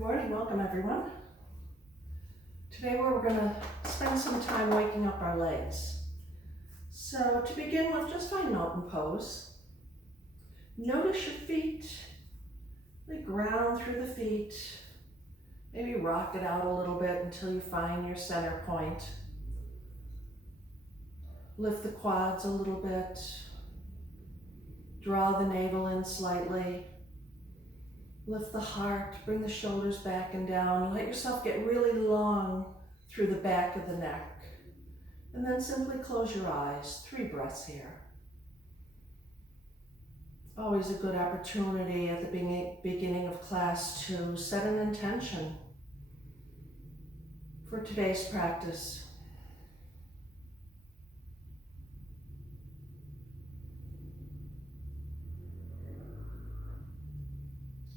Morning, welcome everyone. Today we're going to spend some time waking up our legs. So to begin with, just find mountain pose. Notice your feet, really ground through the feet. Maybe rock it out a little bit until you find your center point. Lift the quads a little bit. Draw the navel in slightly. Lift the heart, bring the shoulders back and down. Let yourself get really long through the back of the neck. And then simply close your eyes. 3 breaths here. Always a good opportunity at the beginning of class to set an intention for today's practice.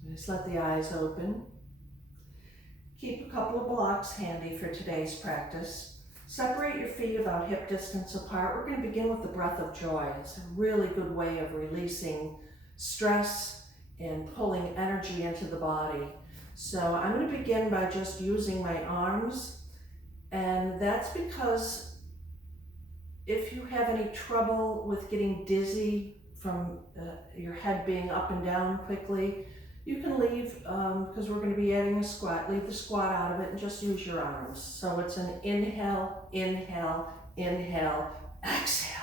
Just let the eyes open. Keep a couple of blocks handy for today's practice. Separate your feet about hip distance apart. We're going to begin with the breath of joy. It's a really good way of releasing stress and pulling energy into the body. So I'm going to begin by just using my arms, and that's because if you have any trouble with getting dizzy from your head being up and down quickly, you can leave, because we're going to be adding a squat, leave the squat out of it and just use your arms. So it's an inhale, inhale, inhale, exhale.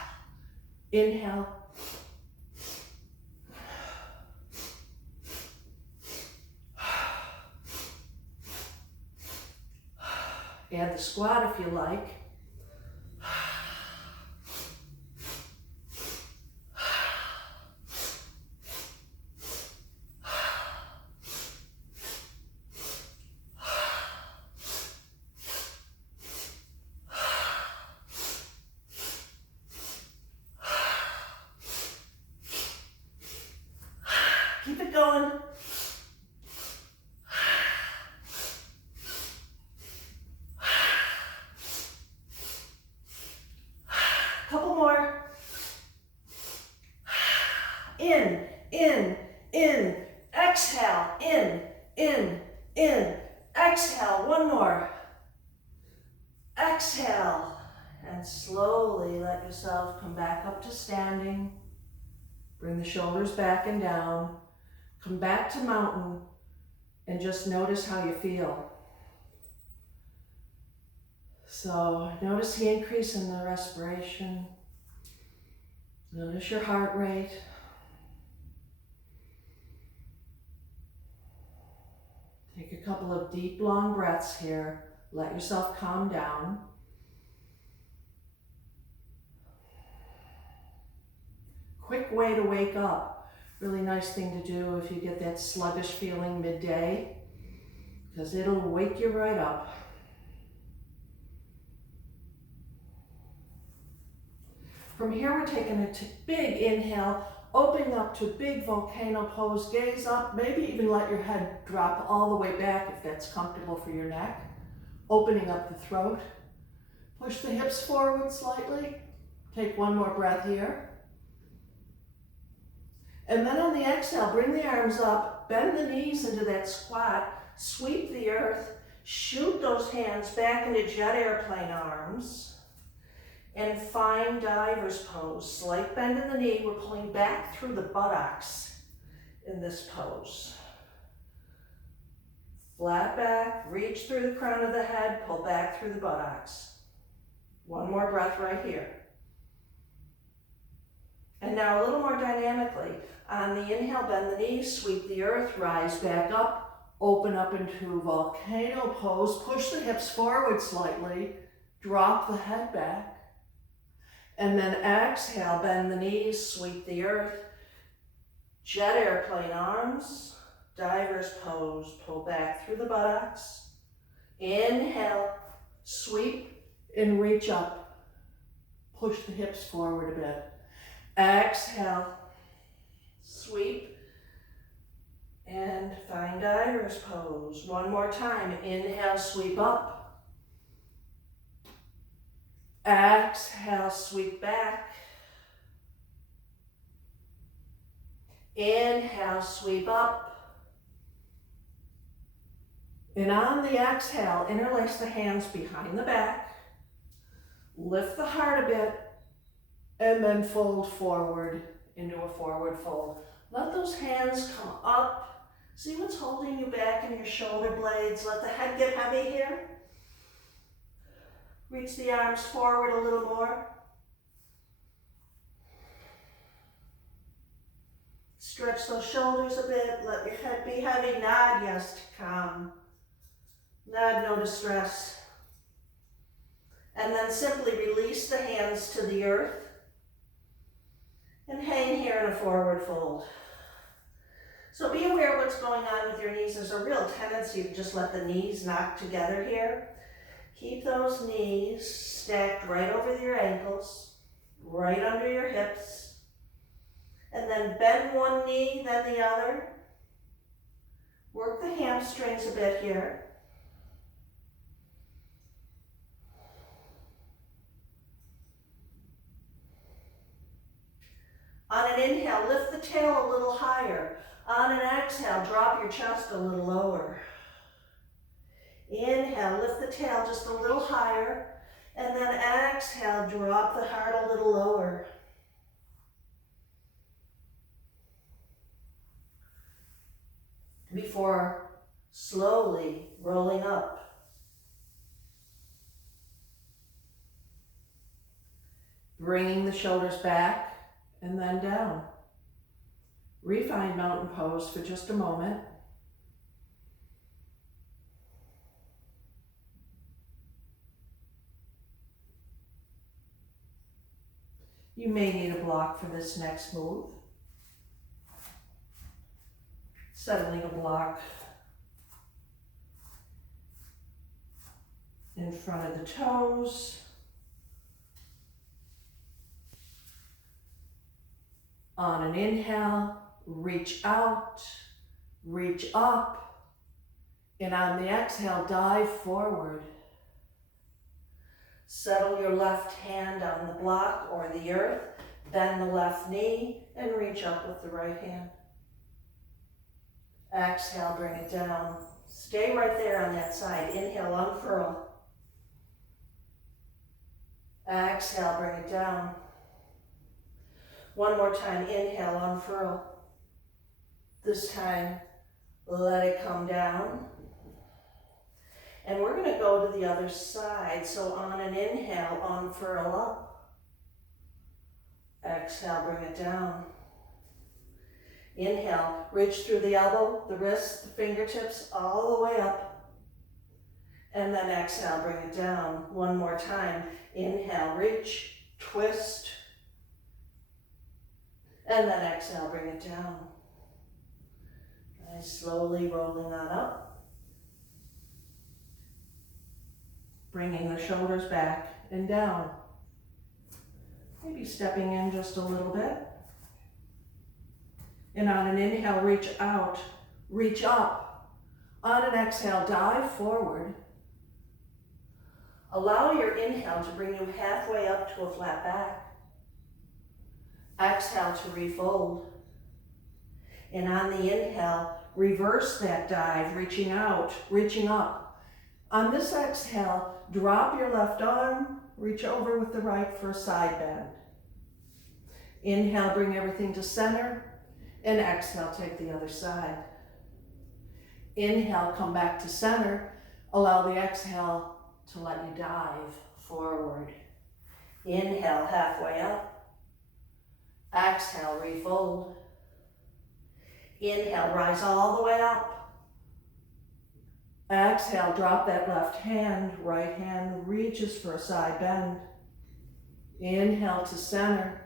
Inhale. Add the squat if you like. Keep it going. Couple more. In, exhale, in, exhale, one more. Exhale, and slowly let yourself come back up to standing. Bring the shoulders back and down. Come back to mountain and just notice how you feel. So notice the increase in the respiration. Notice your heart rate. Take a couple of deep, long breaths here. Let yourself calm down. Quick way to wake up. Really nice thing to do if you get that sluggish feeling midday, because it'll wake you right up. From here, we're taking a big inhale, opening up to a big volcano pose, gaze up, maybe even let your head drop all the way back if that's comfortable for your neck. Opening up the throat. Push the hips forward slightly. Take one more breath here. And then on the exhale, bring the arms up, bend the knees into that squat, sweep the earth, shoot those hands back into jet airplane arms, and find diver's pose. Slight bend in the knee, we're pulling back through the buttocks in this pose. Flat back, reach through the crown of the head, pull back through the buttocks. One more breath right here. And now a little more dynamically. On the inhale, bend the knees, sweep the earth, rise back up, open up into volcano pose, push the hips forward slightly, drop the head back. And then exhale, bend the knees, sweep the earth, jet airplane arms, diver's pose, pull back through the buttocks. Inhale, sweep and reach up. Push the hips forward a bit. Exhale, sweep, and find diver's pose. One more time. Inhale, sweep up. Exhale, sweep back. Inhale, sweep up. And on the exhale, interlace the hands behind the back, lift the heart a bit, and then fold forward into a forward fold. Let those hands come up. See what's holding you back in your shoulder blades. Let the head get heavy here. Reach the arms forward a little more. Stretch those shoulders a bit. Let your head be heavy. Nod yes to come. Nod no to stress. And then simply release the hands to the earth and hang here in a forward fold. So be aware of what's going on with your knees. There's a real tendency to just let the knees knock together here. Keep those knees stacked right over your ankles, right under your hips. And then bend one knee, then the other. Work the hamstrings a bit here. On an inhale, lift the tail a little higher. On an exhale, drop your chest a little lower. Inhale, lift the tail just a little higher. And then exhale, drop the heart a little lower. Before slowly rolling up. Bringing the shoulders back and then down. Refine mountain pose for just a moment. You may need a block for this next move. Settling a block in front of the toes. On an inhale, reach out, reach up, and on the exhale, dive forward. Settle your left hand on the block or the earth, bend the left knee, and reach up with the right hand. Exhale, bring it down. Stay right there on that side. Inhale, unfurl. Exhale, bring it down. One more time, inhale, unfurl. This time, let it come down. And we're going to go to the other side. So on an inhale, unfurl up. Exhale, bring it down. Inhale, reach through the elbow, the wrist, the fingertips, all the way up. And then exhale, bring it down. One more time. Inhale, reach, twist. And then exhale, bring it down. And slowly rolling on up. Bringing the shoulders back and down. Maybe stepping in just a little bit. And on an inhale, reach out, reach up. On an exhale, dive forward. Allow your inhale to bring you halfway up to a flat back. Exhale to refold. And on the inhale, reverse that dive, reaching out, reaching up. On this exhale, drop your left arm, reach over with the right for a side bend. Inhale, bring everything to center. And exhale, take the other side. Inhale, come back to center. Allow the exhale to let you dive forward. Inhale, halfway up. Exhale, refold. Inhale, rise all the way up. Exhale, drop that left hand. Right hand reaches for a side bend. Inhale to center.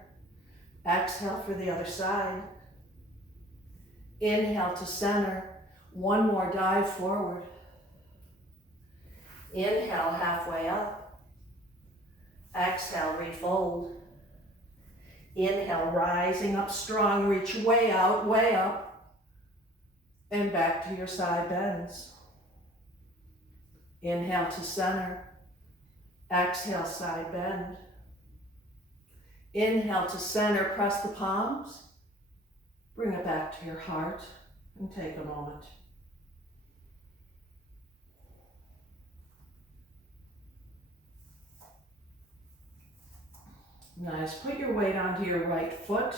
Exhale for the other side. Inhale to center. One more dive forward. Inhale, halfway up. Exhale, refold. Inhale, rising up strong, reach way out, way up. And back to your side bends. Inhale to center. Exhale, side bend. Inhale to center, press the palms. Bring it back to your heart and take a moment. Nice. Put your weight onto your right foot.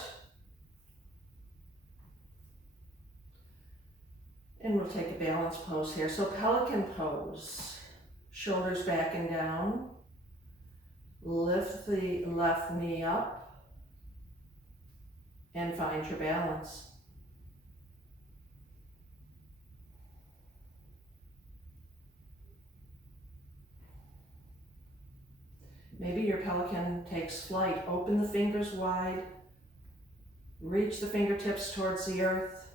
And we'll take a balance pose here. So pelican pose. Shoulders back and down. Lift the left knee up. And find your balance. Maybe your pelican takes flight. Open the fingers wide. Reach the fingertips towards the earth.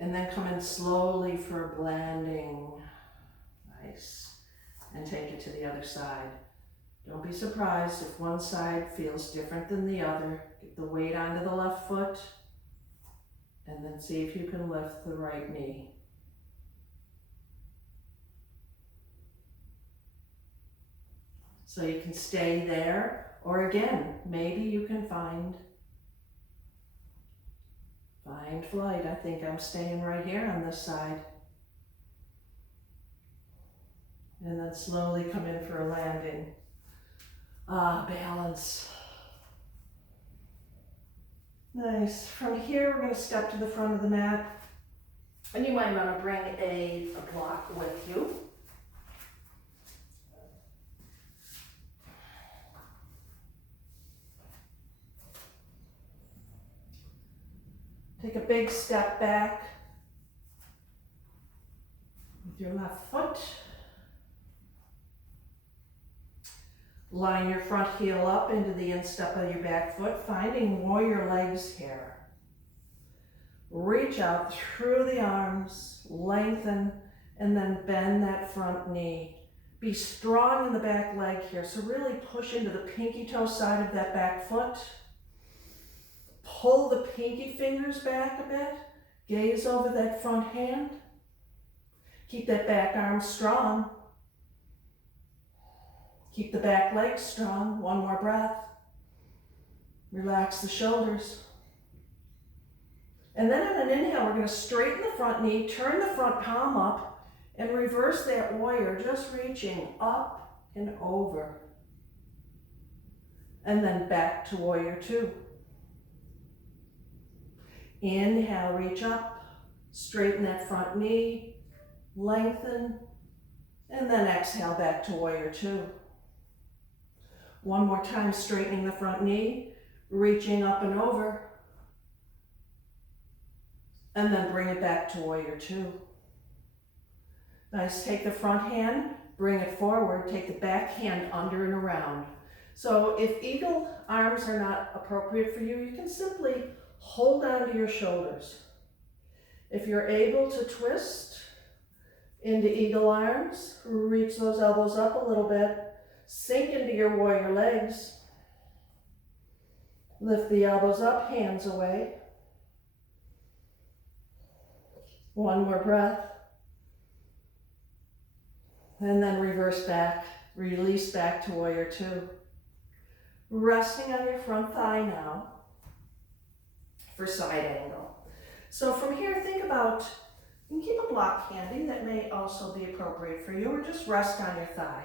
And then come in slowly for a landing. Nice. And take it to the other side. Don't be surprised if one side feels different than the other. Get the weight onto the left foot. And then see if you can lift the right knee. So you can stay there, or again, maybe you can find flight. I think I'm staying right here on this side. And then slowly come in for a landing. Balance. Nice. From here, we're going to step to the front of the mat. And you might want to bring a block with you. Take a big step back with your left foot. Line your front heel up into the instep of your back foot, finding warrior legs here. Reach out through the arms, lengthen, and then bend that front knee. Be strong in the back leg here, so really push into the pinky toe side of that back foot. Pull the pinky fingers back a bit. Gaze over that front hand. Keep that back arm strong. Keep the back leg strong. One more breath. Relax the shoulders. And then on an inhale, we're going to straighten the front knee, turn the front palm up, and reverse that warrior, just reaching up and over. And then back to warrior two. Inhale, reach up, straighten that front knee, lengthen, and then exhale back to warrior two. One more time, straightening the front knee, reaching up and over, and then bring it back to warrior two. Nice, take the front hand, bring it forward, take the back hand under and around. So if eagle arms are not appropriate for you, you can simply hold on to your shoulders. If you're able to twist into eagle arms, reach those elbows up a little bit, sink into your warrior legs, lift the elbows up, hands away. One more breath. And then reverse back, release back to warrior two. Resting on your front thigh now for side angle. So from here, think about, you can keep a block handy that may also be appropriate for you, or just rest on your thigh.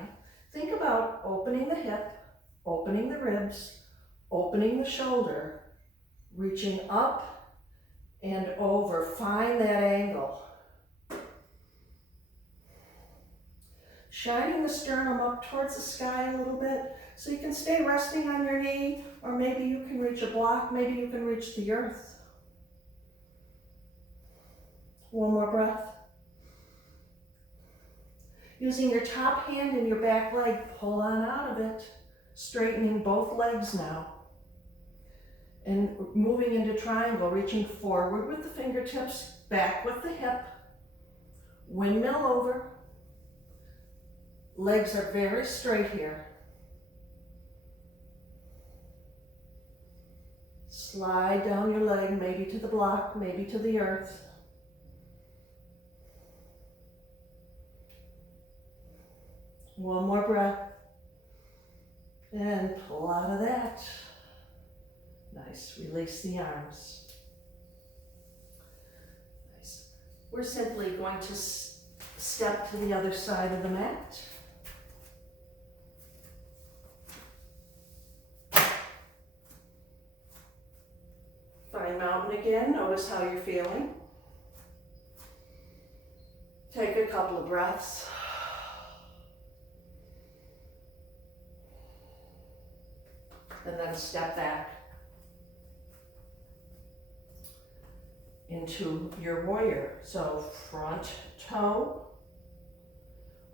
Think about opening the hip, opening the ribs, opening the shoulder, reaching up and over. Find that angle. Shining the sternum up towards the sky a little bit so you can stay resting on your knee, or maybe you can reach a block, maybe you can reach the earth. One more breath. Using your top hand and your back leg, pull on out of it, straightening both legs now. And moving into triangle, reaching forward with the fingertips, back with the hip, windmill over. Legs are very straight here. Slide down your leg, maybe to the block, maybe to the earth. One more breath. And pull out of that. Nice. Release the arms. Nice. We're simply going to step to the other side of the mat. Find mountain again. Notice how you're feeling. Take a couple of breaths. And then step back into your warrior. So front toe,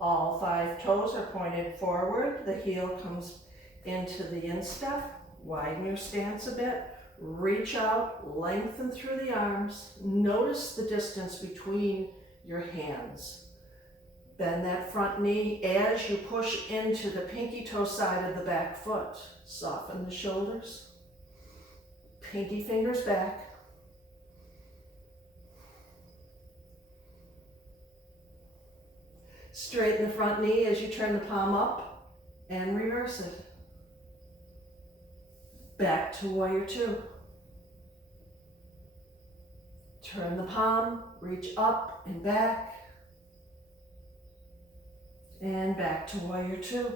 all 5 toes are pointed forward. The heel comes into the instep. Widen your stance a bit. Reach out, lengthen through the arms. Notice the distance between your hands. Bend that front knee as you push into the pinky toe side of the back foot. Soften the shoulders. Pinky fingers back. Straighten the front knee as you turn the palm up and reverse it. Back to warrior 2. Turn the palm, reach up and back. And back to warrior 2.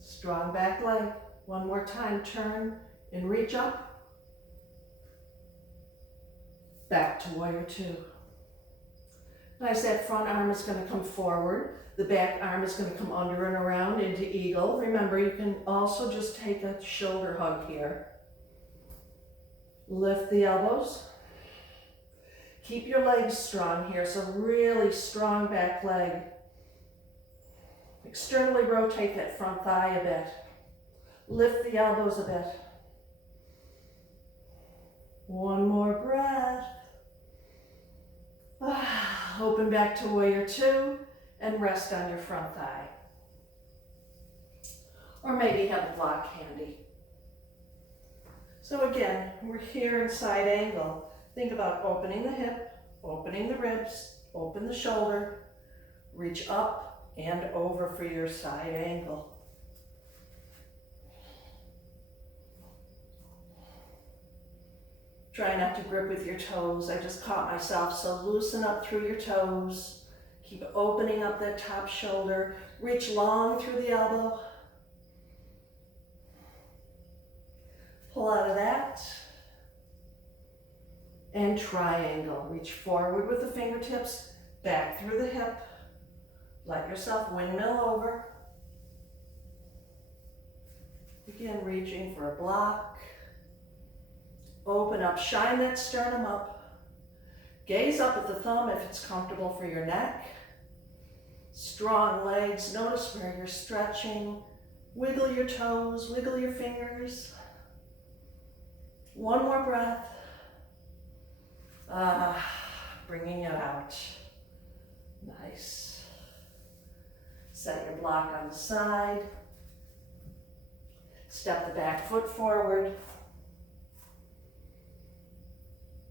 Strong back leg. One more time, turn and reach up. Back to warrior 2. Nice, that front arm is going to come forward. The back arm is going to come under and around into eagle. Remember, you can also just take a shoulder hug here. Lift the elbows. Keep your legs strong here, so really strong back leg. Externally rotate that front thigh a bit. Lift the elbows a bit. One more breath. Open back to warrior 2 and rest on your front thigh. Or maybe have a block handy. So again, we're here in side angle. Think about opening the hip, opening the ribs, open the shoulder, reach up and over for your side angle. Try not to grip with your toes. I just caught myself, so loosen up through your toes. Keep opening up that top shoulder. Reach long through the elbow. Pull out of that. And triangle. Reach forward with the fingertips, back through the hip. Let yourself windmill over. Again, reaching for a block. Open up, shine that sternum up. Gaze up at the thumb if it's comfortable for your neck. Strong legs, notice where you're stretching. Wiggle your toes, wiggle your fingers. One more breath. Bringing it out. Nice. Set your block on the side. Step the back foot forward.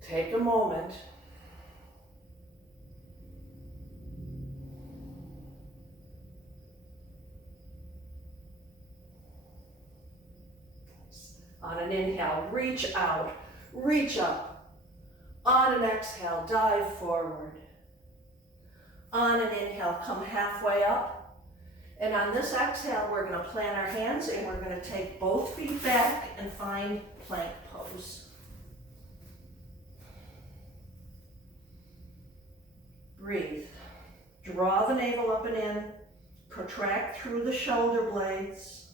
Take a moment. On an inhale, reach out, reach up. On an exhale, dive forward. On an inhale, come halfway up. And on this exhale, we're going to plant our hands and we're going to take both feet back and find plank pose. Breathe. Draw the navel up and in. Protract through the shoulder blades.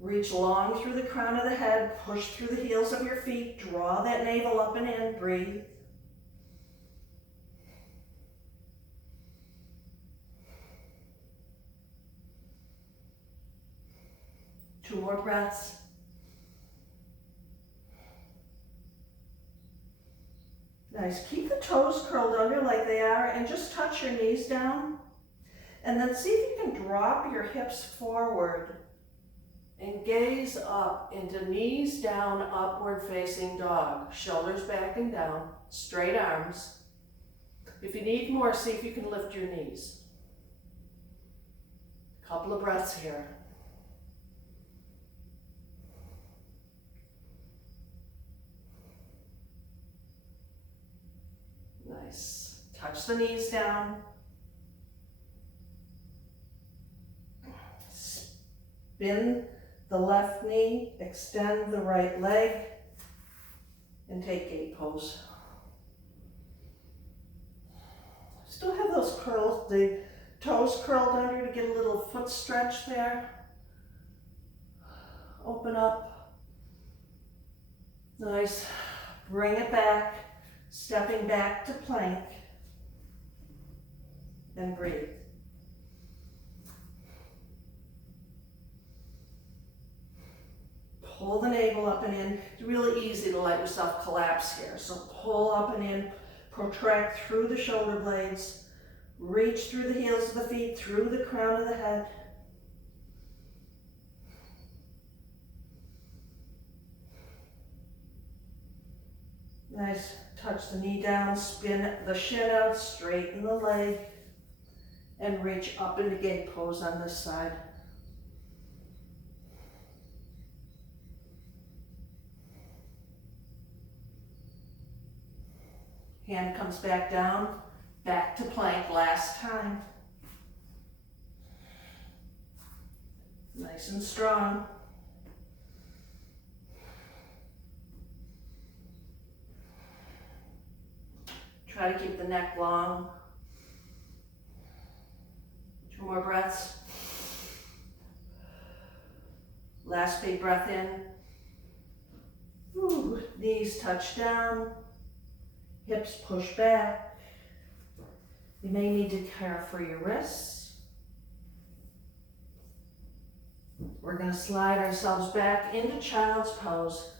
Reach long through the crown of the head. Push through the heels of your feet. Draw that navel up and in. Breathe. Two more breaths. Nice. Keep the toes curled under like they are and just touch your knees down. And then see if you can drop your hips forward and gaze up into knees down, upward facing dog. Shoulders back and down, straight arms. If you need more, see if you can lift your knees. Couple of breaths here. Nice. Touch the knees down. Spin the left knee, extend the right leg, and take gate pose. Still have those curls, the toes curled under to get a little foot stretch there. Open up. Nice. Bring it back, stepping back to plank. And breathe. Pull the navel up and in. It's really easy to let yourself collapse here. So pull up and in, protract through the shoulder blades, reach through the heels of the feet, through the crown of the head. Nice. Touch the knee down, spin the shin out, straighten the leg, and reach up into gate pose on this side. Hand comes back down, back to plank last time. Nice and strong. Try to keep the neck long. 2 more breaths. Last big breath in. Ooh, knees touch down. Hips push back. You may need to care for your wrists. We're going to slide ourselves back into child's pose.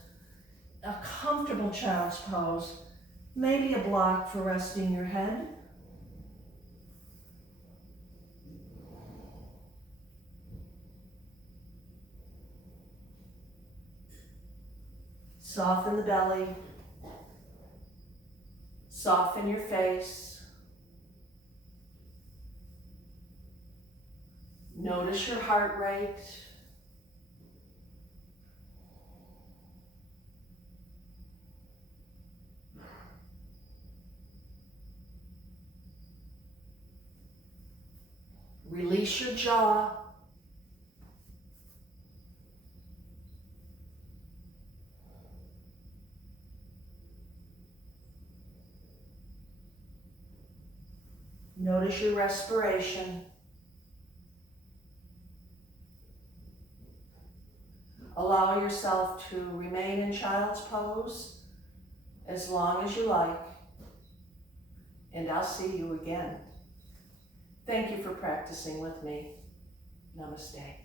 A comfortable child's pose. Maybe a block for resting your head. Soften the belly. Soften your face. Notice your heart rate. Release your jaw. Notice your respiration. Allow yourself to remain in child's pose as long as you like, and I'll see you again. Thank you for practicing with me. Namaste.